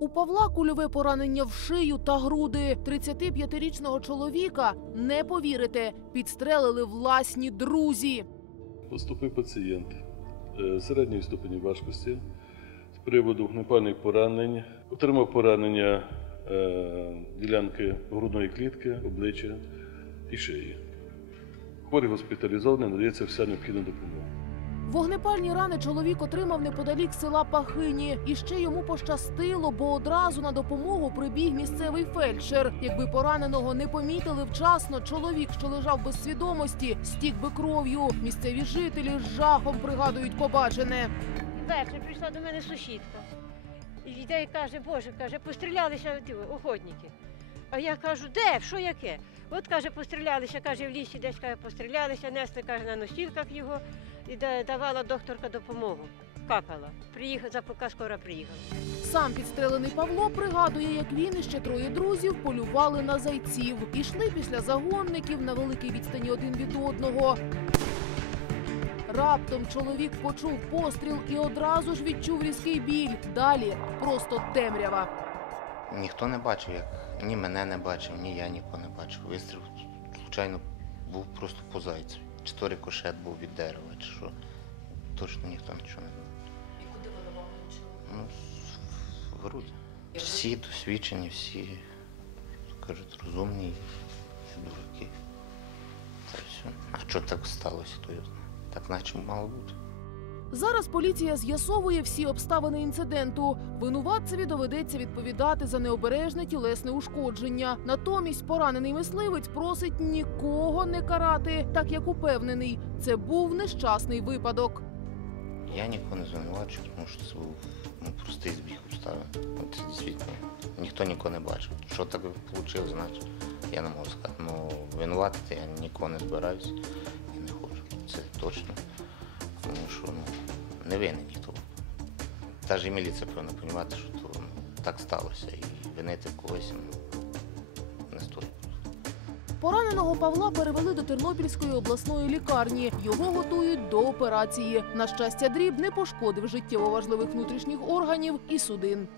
У Павла кульове поранення в шию та груди. 35-річного чоловіка, не повірите, підстрелили власні друзі. Поступив пацієнт е, середньої ступені важкості з приводу вогнепальних поранень. Отримав поранення е, ділянки грудної клітки, обличчя і шиї. Хворий госпіталізований, надається вся необхідна допомога. Вогнепальні рани чоловік отримав неподалік села Пахині. І ще йому пощастило, бо одразу на допомогу прибіг місцевий фельдшер. Якби пораненого не помітили вчасно, чоловік, що лежав без свідомості, стік би кров'ю. Місцеві жителі з жахом пригадують побачене. Ввечері прийшла до мене сусідка. Йде і каже, Боже, каже, пострілялися охотники. А я кажу, де? Що яке? От каже, пострілялися, каже, в лісі десь каже, пострілялися, несли каже, на носілках його і давала докторка допомогу. Капала. Приїхав, запока скоро приїхав. Сам підстрелений Павло пригадує, як він і ще троє друзів полювали на зайців. Ішли після загонників на великій відстані один від одного. Раптом чоловік почув постріл і одразу ж відчув різкий біль. Далі просто темрява. Ніхто не бачив, як ні мене не бачив, ні я нікого не бачив. Вистріл, звичайно, був просто по зайцю. Чи то рикошет був від дерева, чи що. Точно ніхто нічого не бачив. І куди вони вам Ну, в груди. Всі досвідчені, всі, кажуть, розумні і дураки. Та все. А що так сталося, то я знаю. Так наче мало бути. Зараз поліція з'ясовує всі обставини інциденту. Винуватцеві доведеться відповідати за необережне тілесне ушкодження. Натомість поранений мисливець просить нікого не карати, так як упевнений, це був нещасний випадок. Я нікого не звинувачую, тому що це був ну, простий збіг обставин. Це дійсно ніхто нікого не бачив. Що так вийшло, значить, я не можу сказати. Ну, винуватити я нікого не збираюся і не хочу. Це точно. Тому що ну, не винен ніхто. Та ж і міліція повинна розуміти, що то, ну, так сталося. І винити когось ну, не стоїть. Пораненого Павла перевели до Тернопільської обласної лікарні. Його готують до операції. На щастя, дріб не пошкодив життєво важливих внутрішніх органів і судин.